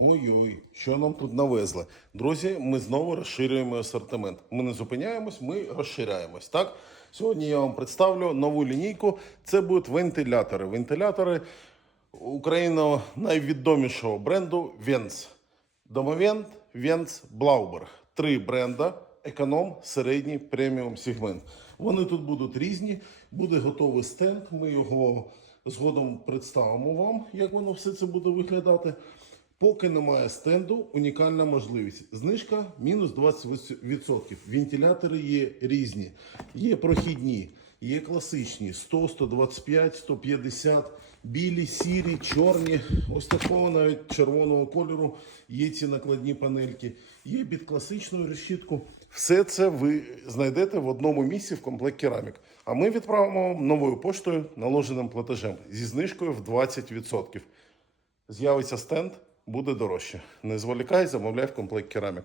Ой-ой, що нам тут навезли? Друзі, ми знову розширюємо асортимент. Ми не зупиняємось, ми розширяємось. Так? Сьогодні я вам представлю нову лінійку. Це будуть вентилятори. Вентилятори Україна найвідомішого бренду Венц. Домовент, Венц, Блауберг. Три бренда. Економ, середній, преміум сегмент. Вони тут будуть різні. Буде готовий стенд. Ми його згодом представимо вам, як воно все це буде виглядати. Поки немає стенду, унікальна можливість. Знижка мінус 20%. Вентилятори є різні. Є прохідні, є класичні 100, 125, 150, білі, сірі, чорні. Ось такого навіть червоного кольору. Є ці накладні панельки. Є під класичну решітку. Все це ви знайдете в одному місці в комплект керамік. А ми відправимо вам новою поштою наложеним платежем зі знижкою в 20%. З'явиться стенд, буде дорожче. Не зволікай, замовляй в комплект керамік.